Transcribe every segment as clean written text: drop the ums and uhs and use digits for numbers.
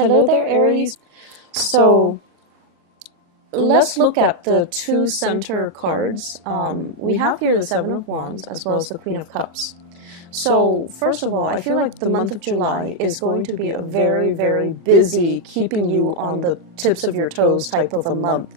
Hello there, Aries. So let's look at the two center cards. We have here the Seven of Wands as well as the Queen of Cups. So first of all, I feel like the month of July is going to be a very, very busy, keeping you on the tips of your toes type of a month.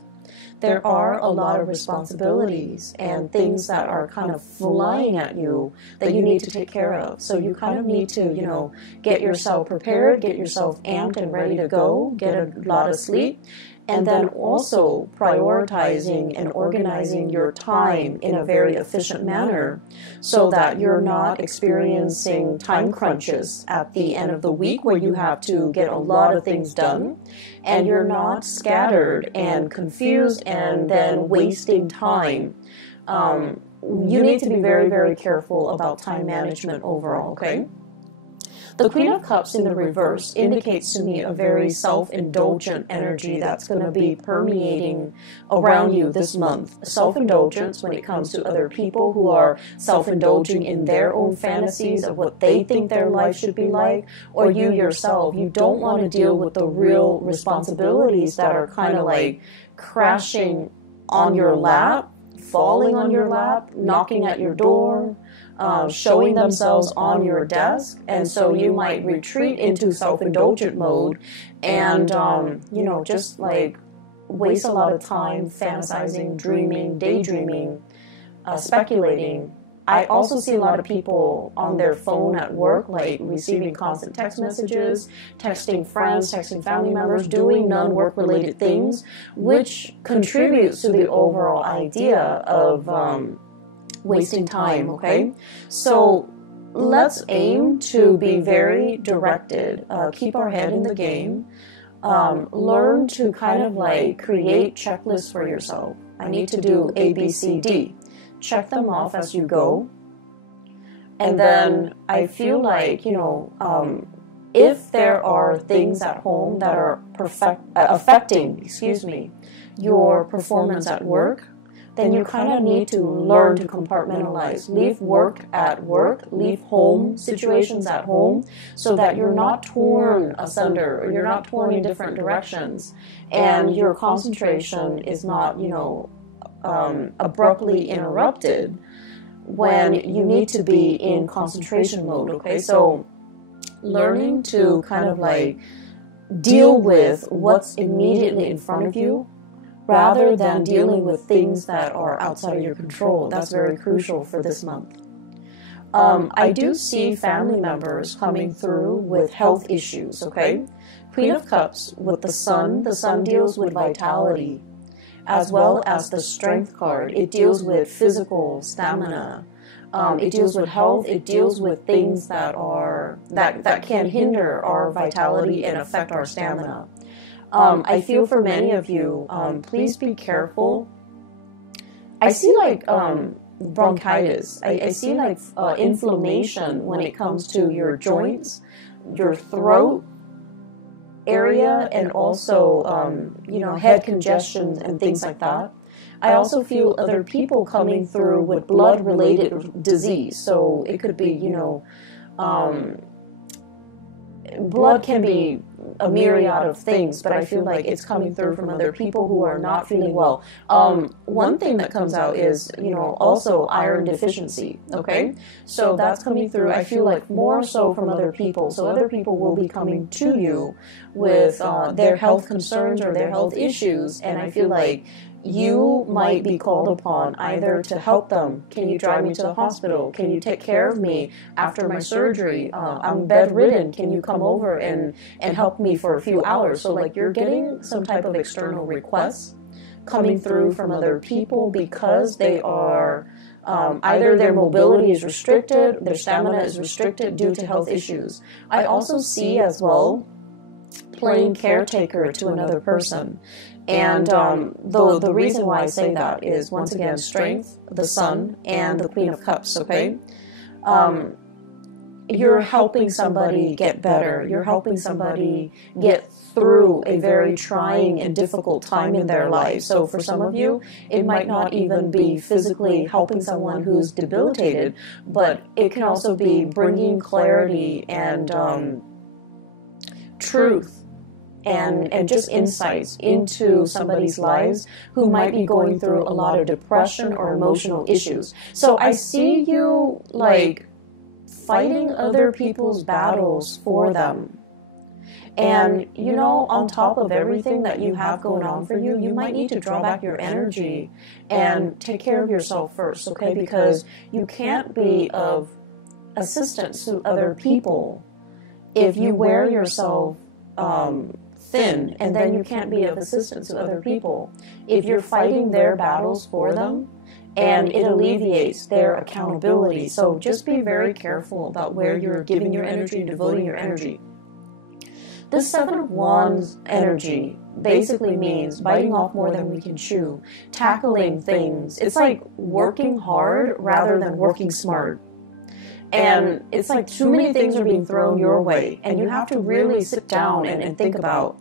There are a lot of responsibilities and things that are kind of flying at you that you need to take care of. So you kind of need to, get yourself prepared, get yourself amped and ready to go, get a lot of sleep, and then also prioritizing and organizing your time in a very efficient manner so that you're not experiencing time crunches at the end of the week where you have to get a lot of things done, and you're not scattered and confused and then wasting time. You need to be very, very careful about time management overall, okay? The Queen of Cups in the reverse indicates to me a very self-indulgent energy that's going to be permeating around you this month. Self-indulgence when it comes to other people who are self-indulging in their own fantasies of what they think their life should be like, or you yourself. You don't want to deal with the real responsibilities that are kind of like crashing on your lap, falling on your lap, knocking at your door, showing themselves on your desk. And so you might retreat into self-indulgent mode and, just like waste a lot of time fantasizing, dreaming, daydreaming, speculating. I also see a lot of people on their phone at work, like receiving constant text messages, texting friends, texting family members, doing non-work related things, which contributes to the overall idea of wasting time, okay? So let's aim to be very directed, keep our head in the game, learn to kind of like create checklists for yourself. I need to do A, B, C, D. Check them off as you go. And then I feel like, if there are things at home that are affecting your performance at work, then you kind of need to learn to compartmentalize. Leave work at work, leave home situations at home, so that you're not torn asunder, or you're not torn in different directions, and your concentration is not, abruptly interrupted when you need to be in concentration mode, okay? So learning to kind of like deal with what's immediately in front of you rather than dealing with things that are outside of your control. That's very crucial for this month. I do see family members coming through with health issues, okay? Queen of Cups with the Sun deals with vitality, as well as the Strength card. It deals with physical stamina. It deals with health. It deals with things that can hinder our vitality and affect our stamina. I feel for many of you, please be careful. I see like bronchitis. I see like inflammation when it comes to your joints, your throat area, and also, head congestion and things like that. I also feel other people coming through with blood-related disease. So it could be, blood can be a myriad of things, but I feel like it's coming through from other people who are not feeling well. One thing that comes out is, also iron deficiency, okay? So that's coming through, I feel like, more so from other people. So other people will be coming to you with their health concerns or their health issues, and I feel like you might be called upon either to help them. Can you drive me to the hospital? Can you take care of me after my surgery? I'm bedridden. Can you come over and help me for a few hours? So like you're getting some type of external requests coming through from other people because they are either their mobility is restricted, their stamina is restricted due to health issues. I also see as well playing caretaker to another person. And the reason why I say that is, once again, Strength, the Sun, and the Queen of Cups, okay? You're helping somebody get better. You're helping somebody get through a very trying and difficult time in their life. So for some of you, it might not even be physically helping someone who's debilitated, but it can also be bringing clarity and truth and just insights into somebody's lives who might be going through a lot of depression or emotional issues. So I see you like fighting other people's battles for them. And, you know, on top of everything that you have going on for you, you might need to draw back your energy and take care of yourself first, okay? Because you can't be of assistance to other people if you wear yourself thin, and then you can't be of assistance to other people if you're fighting their battles for them, and it alleviates their accountability. So just be very careful about where you're giving your energy and devoting your energy. This Seven of Wands energy basically means biting off more than we can chew, tackling things. It's like working hard rather than working smart. And it's like too many things are being thrown your way, and you have to really sit down and think about,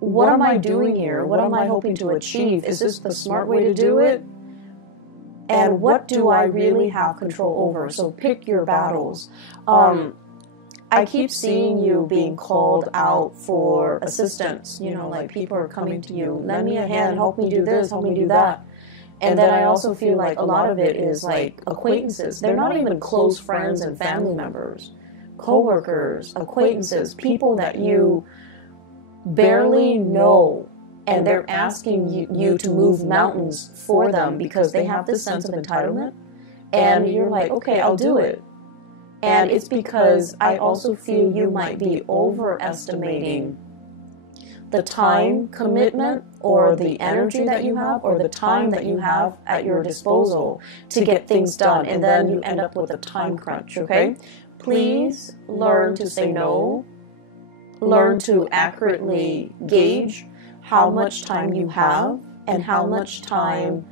what am I doing here? What am I hoping to achieve? Is this the smart way to do it? And what do I really have control over? So pick your battles. I keep seeing you being called out for assistance. You know, like people are coming to you, lend me a hand, help me do this, help me do that. And then I also feel like a lot of it is like acquaintances. They're not even close friends and family members, co-workers, acquaintances, people that you barely know, and they're asking you to move mountains for them because they have this sense of entitlement, and you're like, okay, I'll do it. And it's because I also feel you might be overestimating the time commitment or the energy that you have or the time that you have at your disposal to get things done, and then you end up with a time crunch, okay? Please learn to say no. Learn to accurately gauge how much time you have and how much time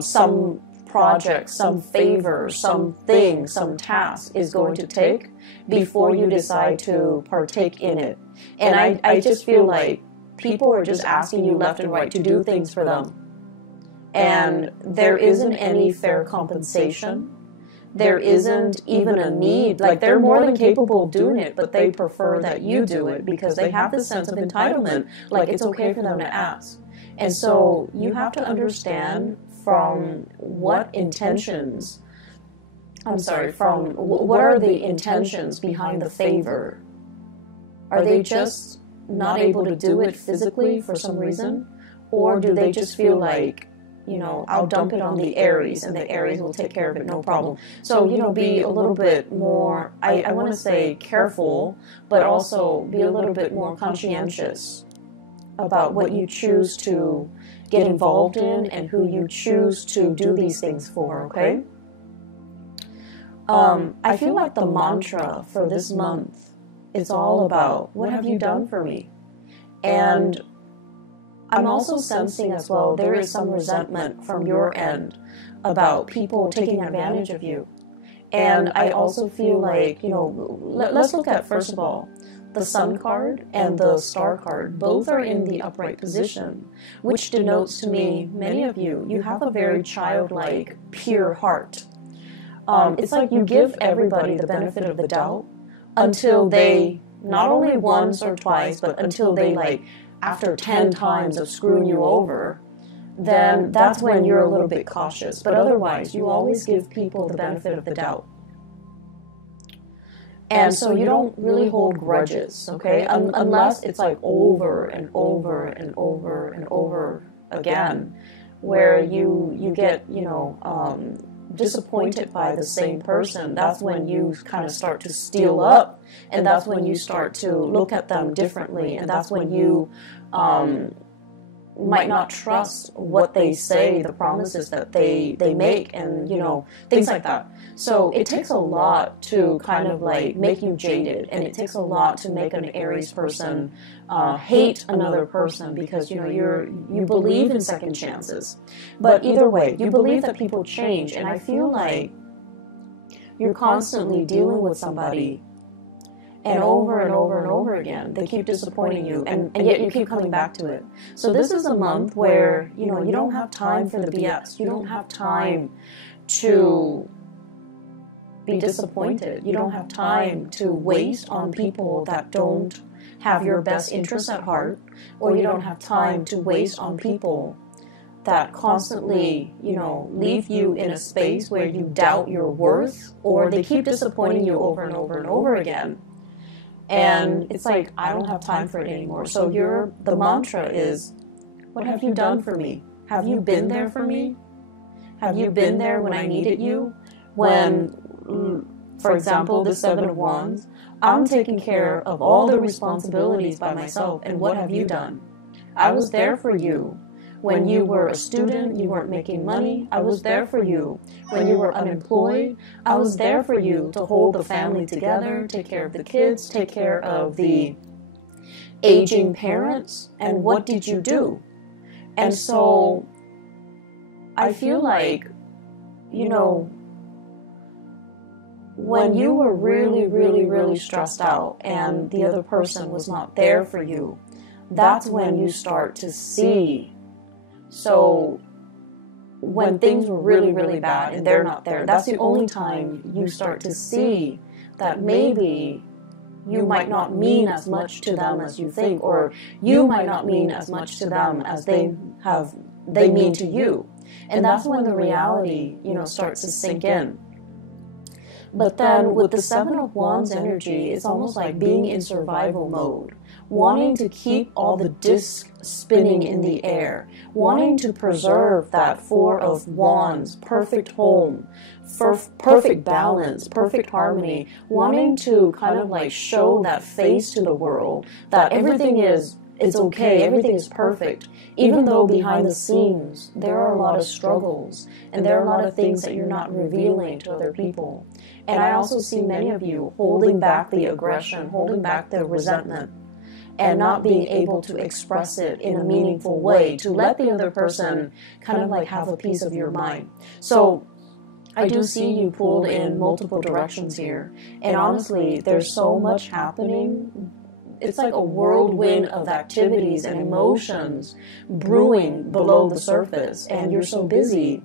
some project, some favor, something, some task is going to take before you decide to partake in it. And I just feel like people are just asking you left and right to do things for them. And there isn't any fair compensation. There isn't even a need. Like, they're more than capable of doing it, but they prefer that you do it because they have this sense of entitlement. Like, it's okay for them to ask. And so you have to understand from what intentions, what are the intentions behind the favor? Are they just not able to do it physically for some reason? Or do they just feel like, you know, I'll dump it on the Aries and the Aries will take care of it, no problem. So, you know, be a little bit more, I want to say careful, but also be a little bit more conscientious about what you choose to get involved in and who you choose to do these things for, okay? I feel like the mantra for this month, it's all about, what have you done for me? And I'm also sensing as well, there is some resentment from your end about people taking advantage of you. And I also feel like, you know, let's look at, first of all, the Sun card and the Star card. Both are in the upright position, which denotes to me, many of you, you have a very childlike, pure heart. It's like you give everybody the benefit of the doubt until they, not only once or twice, but until they, like, after 10 times of screwing you over, then that's when you're a little bit cautious. But otherwise, you always give people the benefit of the doubt. And so you don't really hold grudges, okay? Unless it's like over and over and over and over again, where you get, you know, disappointed by the same person. That's when you kind of start to steel up, and that's when you start to look at them differently, and that's when you might not trust what they say, the promises that they make, and, you know, things like that. So it takes a lot to kind of like make you jaded, and it takes a lot to make an Aries person hate another person, because, you know, you believe in second chances. But either way, you believe that people change, and I feel like you're constantly dealing with somebody, and over and over and over again, they keep disappointing you, and yet you keep coming back to it. So this is a month where, you know, you don't have time for the BS. You don't have time to be disappointed. You don't have time to waste on people that don't have your best interests at heart, or you don't have time to waste on people that constantly, you know, leave you in a space where you doubt your worth, or they keep disappointing you over and over and over again. And it's like, I don't have time for it anymore. So the mantra is, what have you done for me? Have you been there for me? Have you been there when I needed you? When, for example, the Seven of Wands, I'm taking care of all the responsibilities by myself, and what have you done? I was there for you. When you were a student, you weren't making money, I was there for you. When you were unemployed, I was there for you to hold the family together, take care of the kids, take care of the aging parents. And what did you do? And so I feel like, you know, when you were really, really, really stressed out and the other person was not there for you, that's when you start to see. So when things were really, really bad and they're not there, that's the only time you start to see that maybe you might not mean as much to them as you think, or you might not mean as much to them as they mean to you. And that's when the reality, you know, starts to sink in. But then with the Seven of Wands energy, it's almost like being in survival mode, wanting to keep all the discs spinning in the air, wanting to preserve that Four of Wands, perfect home, perfect balance, perfect harmony, wanting to kind of like show that face to the world, that everything is, it's okay, everything is perfect, even though behind the scenes there are a lot of struggles and there are a lot of things that you're not revealing to other people. And I also see many of you holding back the aggression, holding back the resentment, and not being able to express it in a meaningful way to let the other person kind of like have a piece of your mind. So I do see you pulled in multiple directions here. And honestly, there's so much happening. It's like a whirlwind of activities and emotions brewing below the surface, and you're so busy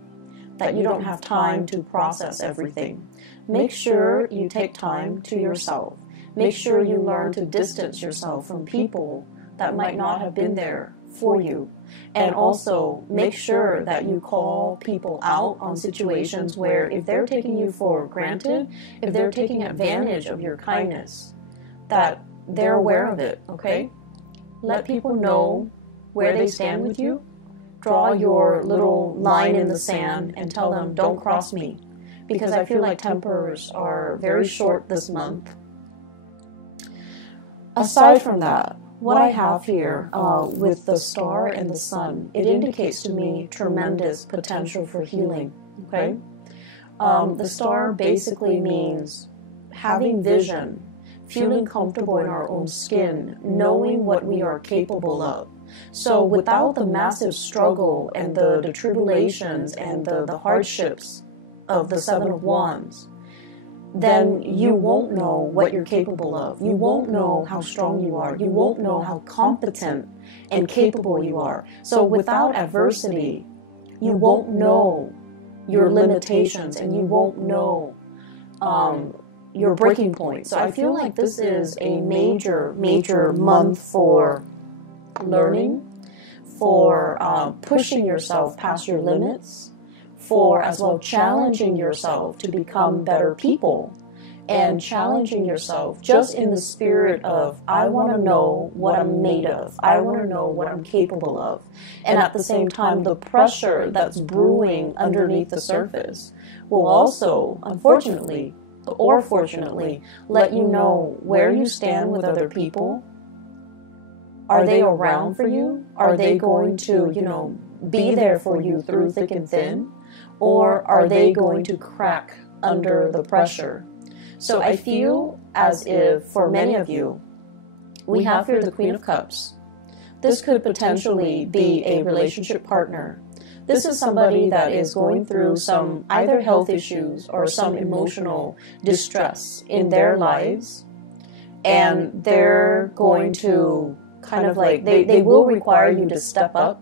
that you don't have time to process everything. Make sure you take time to yourself. Make sure you learn to distance yourself from people that might not have been there for you. And also make sure that you call people out on situations where if they're taking you for granted, if they're taking advantage of your kindness, that they're aware of it, okay? Let people know where they stand with you. Draw your little line in the sand and tell them, don't cross me. Because I feel like tempers are very short this month. Aside from that, what I have here with the star and the sun, it indicates to me tremendous potential for healing, okay? The star basically means having vision, feeling comfortable in our own skin, knowing what we are capable of. So without the massive struggle and the tribulations and the hardships of the Seven of Wands, then you won't know what you're capable of. You won't know how strong you are. You won't know how competent and capable you are. So without adversity, you won't know your limitations and you won't know your breaking point. So I feel like this is a major, major month for learning, for pushing yourself past your limits, for as well challenging yourself to become better people, and challenging yourself just in the spirit of, I want to know what I'm made of, I want to know what I'm capable of. And at the same time, the pressure that's brewing underneath the surface will also, unfortunately, or fortunately, let you know where you stand with other people. Are they around for you? Are they going to, you know, be there for you through thick and thin? Or are they going to crack under the pressure? So I feel as if for many of you, we have here the Queen of Cups. This could potentially be a relationship partner. This is somebody that is going through some either health issues or some emotional distress in their lives. And they're going to kind of like, they will require you to step up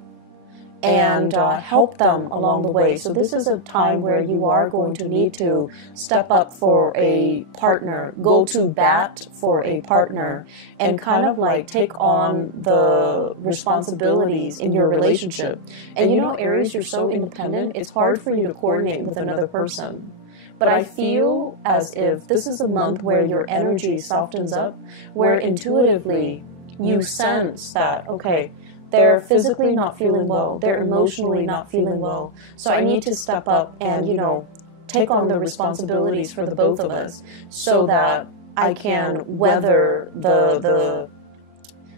and help them along the way. So this is a time where you are going to need to step up for a partner, go to bat for a partner, and kind of like take on the responsibilities in your relationship. And you know, Aries, you're so independent, it's hard for you to coordinate with another person. But I feel as if this is a month where your energy softens up, where intuitively you sense that, okay, they're physically not feeling well, they're emotionally not feeling well, so I need to step up and, you know, take on the responsibilities for the both of us so that I can weather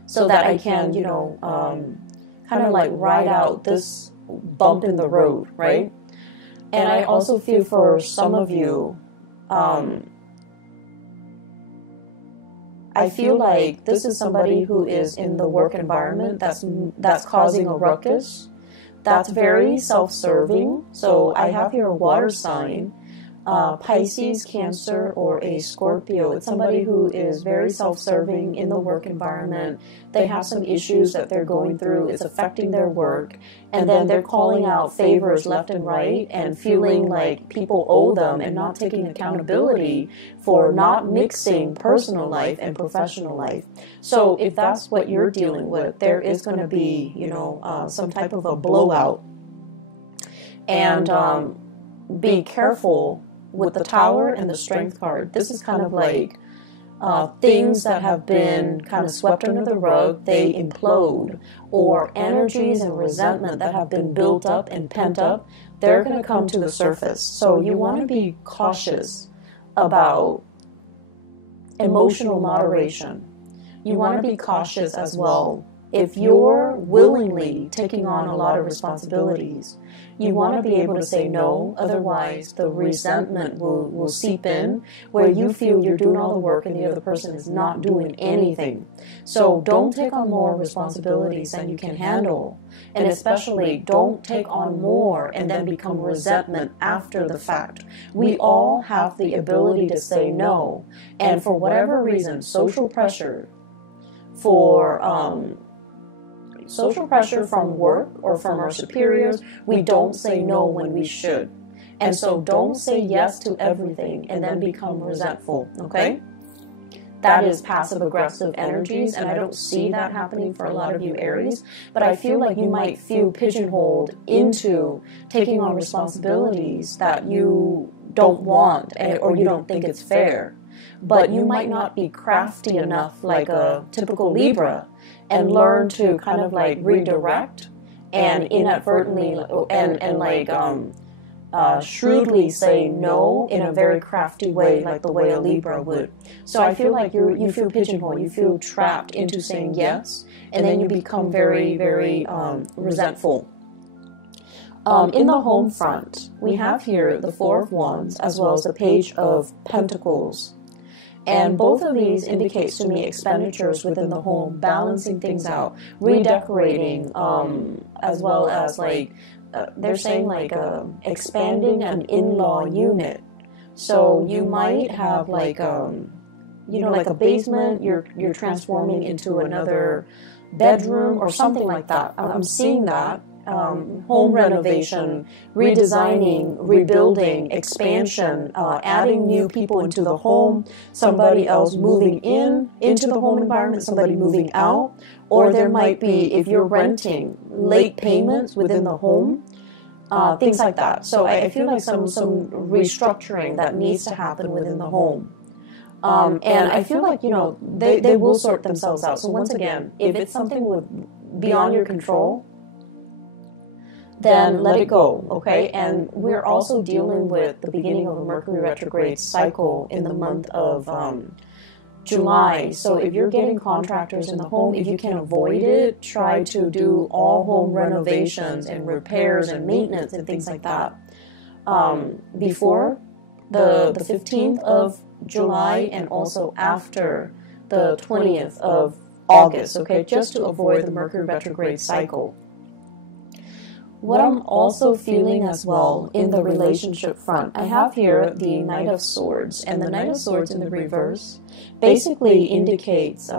so that I can, you know, kind of like ride out this bump in the road, right? And I also feel for some of you, I feel like this is somebody who is in the work environment that's causing a ruckus. That's very self-serving. So I have here a water sign, Pisces, Cancer, or a Scorpio. It's somebody who is very self-serving in the work environment. They have some issues that they're going through. It's affecting their work. And then they're calling out favors left and right and feeling like people owe them and not taking accountability for not mixing personal life and professional life. So if that's what you're dealing with, there is going to be, you know, some type of a blowout. And be careful with the Tower and the Strength card. This is kind of like things that have been kind of swept under the rug, they implode, or energies and resentment that have been built up and pent up, they're going to come to the surface. So you want to be cautious about emotional moderation. You want to be cautious as well. If you're willingly taking on a lot of responsibilities, you want to be able to say no, otherwise the resentment will seep in where you feel you're doing all the work and the other person is not doing anything. So don't take on more responsibilities than you can handle. And especially don't take on more and then become resentment after the fact. We all have the ability to say no. And for whatever reason, social pressure from work or from our superiors, we don't say no when we should. And so don't say yes to everything and then become resentful, okay? That is passive-aggressive energies, and I don't see that happening for a lot of you Aries, but I feel like you might feel pigeonholed into taking on responsibilities that you don't want or you don't think it's fair. But you might not be crafty enough like a typical Libra and learn to kind of like redirect and inadvertently shrewdly say no in a very crafty way, like the way a Libra would. So I feel like you feel pigeonholed, you feel trapped into saying yes, and then you become very, very resentful. In the home front, we have here the Four of Wands as well as the Page of Pentacles. And both of these indicates to me expenditures within the home, balancing things out, redecorating, as well as like, they're saying like expanding an in-law unit. So you might have like, you know, like a basement, you're transforming into another bedroom or something like that. I'm seeing that. Home renovation, redesigning, rebuilding, expansion, adding new people into the home, somebody else moving into the home environment, somebody moving out, or there might be, if you're renting, late payments within the home, things like that. So I feel like some restructuring that needs to happen within the home. And I feel like, you know, they will sort themselves out. So once again, if it's something beyond your control, then let it go, okay? And we're also dealing with the beginning of a Mercury retrograde cycle in the month of July. So if you're getting contractors in the home, if you can avoid it, try to do all home renovations and repairs and maintenance and things like that before the 15th of July and also after the 20th of August, okay? Just to avoid the Mercury retrograde cycle. What I'm also feeling as well in the relationship front, I have here the Knight of Swords, and the Knight of Swords in the reverse basically indicates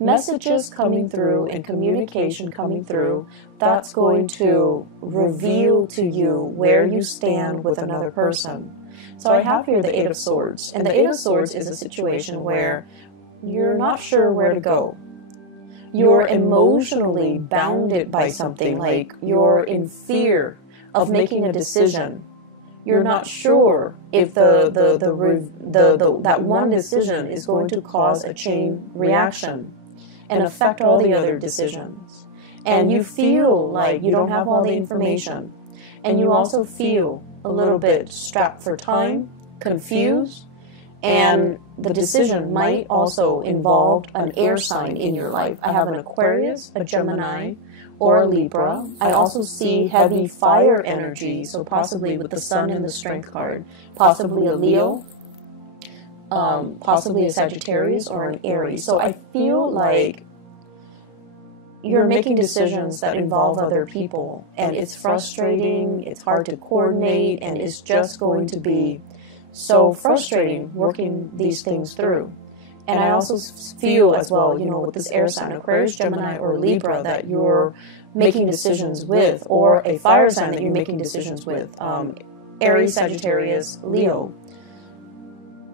messages coming through and communication coming through that's going to reveal to you where you stand with another person. So I have here the Eight of Swords, and the Eight of Swords is a situation where you're not sure where to go. You're emotionally bounded by something, like you're in fear of making a decision. You're not sure if that one decision is going to cause a chain reaction and affect all the other decisions. And you feel like you don't have all the information. And you also feel a little bit strapped for time, confused, and the decision might also involve an air sign in your life. I have an Aquarius, a Gemini, or a Libra. I also see heavy fire energy, so possibly with the Sun and the Strength card, possibly a Leo, possibly a Sagittarius or an Aries. So I feel like you're making decisions that involve other people, and it's frustrating, it's hard to coordinate, and it's just going to be so frustrating working these things through. And I also feel as well, you know, with this air sign, Aquarius, Gemini, or Libra, that you're making decisions with, or a fire sign that you're making decisions with, Aries, Sagittarius, Leo.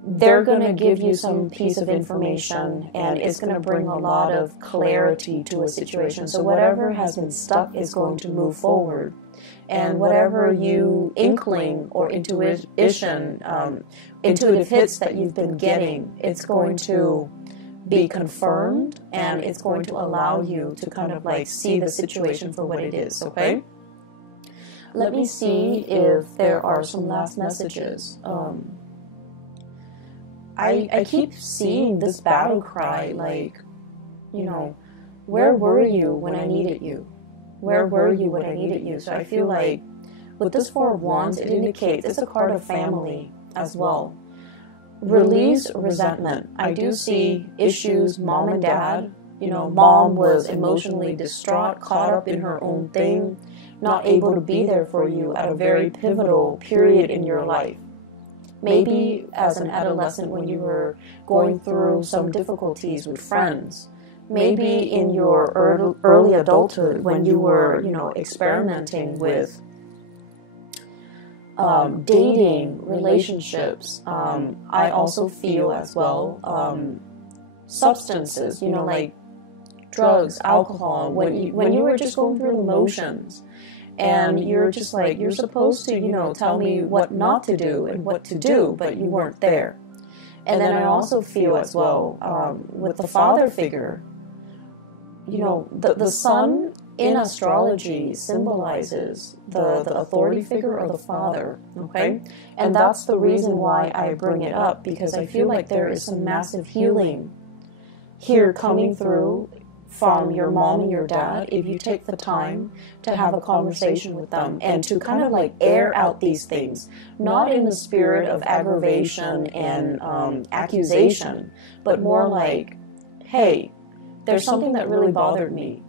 They're going to give you some piece of information, and it's going to bring a lot of clarity to a situation. So whatever has been stuck is going to move forward. And whatever you inkling or intuition, intuitive hits that you've been getting, it's going to be confirmed, and it's going to allow you to kind of like see the situation for what it is, okay? Let me see if there are some last messages. I keep seeing this battle cry, like, you know, where were you when I needed you? Where were you when I needed you? So I feel like with this Four of Wands, it indicates it's a card of family as well. Release resentment. I do see issues, mom and dad. You know, mom was emotionally distraught, caught up in her own thing, not able to be there for you at a very pivotal period in your life. Maybe as an adolescent when you were going through some difficulties with friends. Maybe in your early adulthood when you were, you know, experimenting with dating, relationships. I also feel as well substances, you know, like drugs, alcohol, when you were just going through the motions. And you're just like, you're supposed to, you know, tell me what not to do and what to do, but you weren't there. And then I also feel as well, with the father figure, you know, the sun in astrology symbolizes the authority figure or the father, okay? And that's the reason why I bring it up, because I feel like there is some massive healing here coming through from your mom and your dad, if you take the time to have a conversation with them and to kind of like air out these things, not in the spirit of aggravation and accusation, but more like, hey, there's something that really bothered me.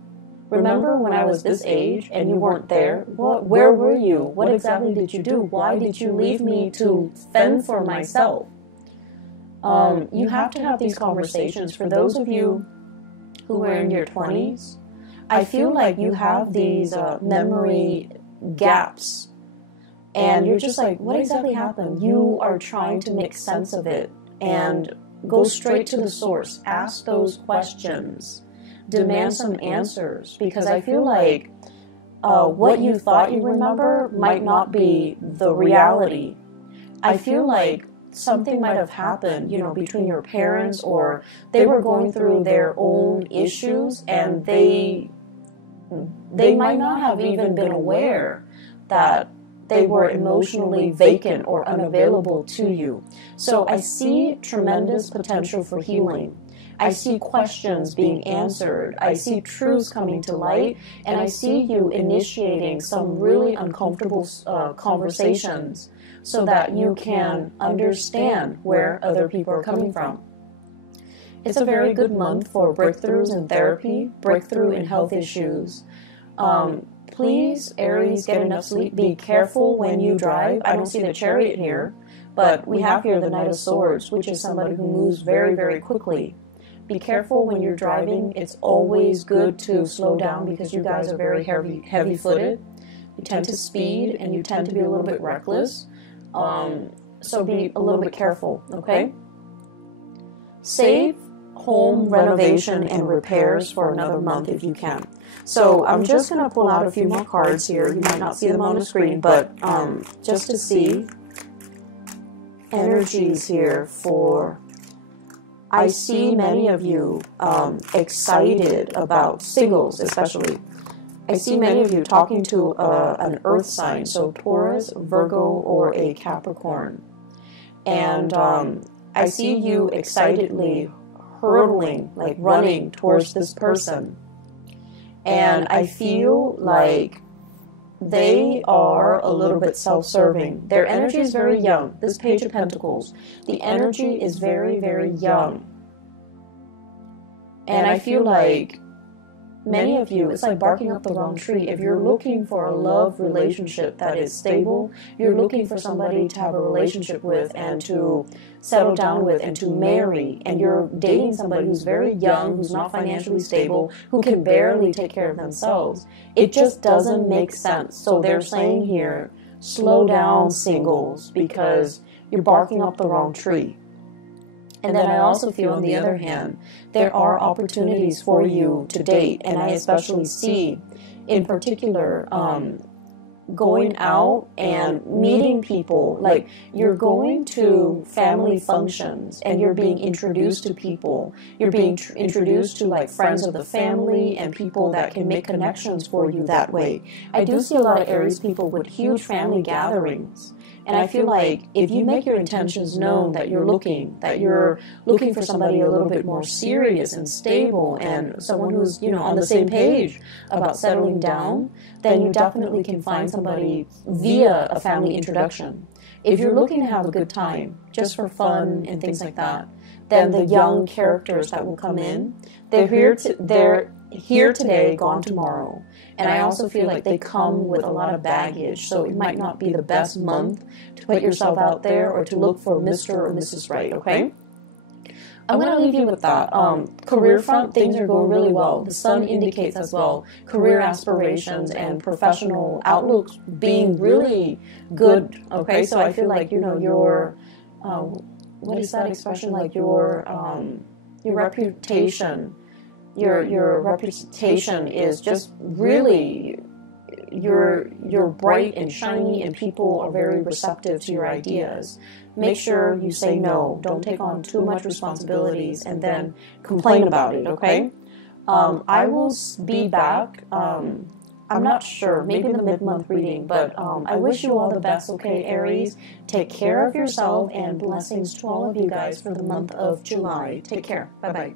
Remember when I was this age and you weren't there? Where were you? What exactly did you do? Why did you leave me to fend for myself? You have to have these conversations. For those of you who are in your 20s, I feel like you have these memory gaps, and you're just like, what exactly happened? You are trying to make sense of it and go straight to the source. Ask those questions. Demand some answers, because I feel like what you thought you remember might not be the reality. I feel like something might have happened, you know, between your parents, or they were going through their own issues, and they might not have even been aware that they were emotionally vacant or unavailable to you. So I see tremendous potential for healing. I see questions being answered. I see truths coming to light, and I see you initiating some really uncomfortable conversations, so that you can understand where other people are coming from. It's a very good month for breakthroughs in therapy, breakthrough in health issues. Please, Aries, get enough sleep. Be careful when you drive. I don't see the Chariot here, but we have here the Knight of Swords, which is somebody who moves very, very quickly. Be careful when you're driving. It's always good to slow down because you guys are very heavy-footed. You tend to speed and you tend to be a little bit reckless. So be a little bit careful, okay? Save home renovation and repairs for another month if you can. So I'm just going to pull out a few more cards here. You might not see them on the screen, but just to see energies here for... I see many of you excited about singles, especially. I see many of you talking to an earth sign, so Taurus, Virgo, or a Capricorn. And I see you excitedly hurtling, like running towards this person. And I feel like they are a little bit self-serving. Their energy is very young. This Page of Pentacles, the energy is very, very young. And I feel like many of you, it's like barking up the wrong tree. If you're looking for a love relationship that is stable, you're looking for somebody to have a relationship with and to settle down with and to marry, and you're dating somebody who's very young, who's not financially stable, who can barely take care of themselves, it just doesn't make sense. So they're saying here, slow down, singles, because you're barking up the wrong tree. And then I also feel, on the other hand, there are opportunities for you to date. And I especially see, in particular, going out and meeting people. Like, you're going to family functions and you're being introduced to people. You're being introduced to, like, friends of the family and people that can make connections for you that way. I do see a lot of Aries people with huge family gatherings. And I feel like if you make your intentions known that you're looking for somebody a little bit more serious and stable and someone who's, you know, on the same page about settling down, then you definitely can find somebody via a family introduction. If you're looking to have a good time, just for fun and things like that, then the young characters that will come in, they're here today, gone tomorrow. And I also feel like they come with a lot of baggage, so it might not be the best month to put yourself out there or to look for Mr. or Mrs. Right, okay? I'm going to leave you with that. Career front, things are going really well. The sun indicates as well career aspirations and professional outlooks being really good, okay? So I feel like, you know, your, what is that expression? Like your reputation. Your reputation is just really, you're bright and shiny and people are very receptive to your ideas. Make sure you say no. Don't take on too much responsibilities and then complain about it, okay? I will be back. I'm not sure, maybe in the mid-month reading, but I wish you all the best, okay, Aries? Take care of yourself and blessings to all of you guys for the month of July. Take care. Bye-bye.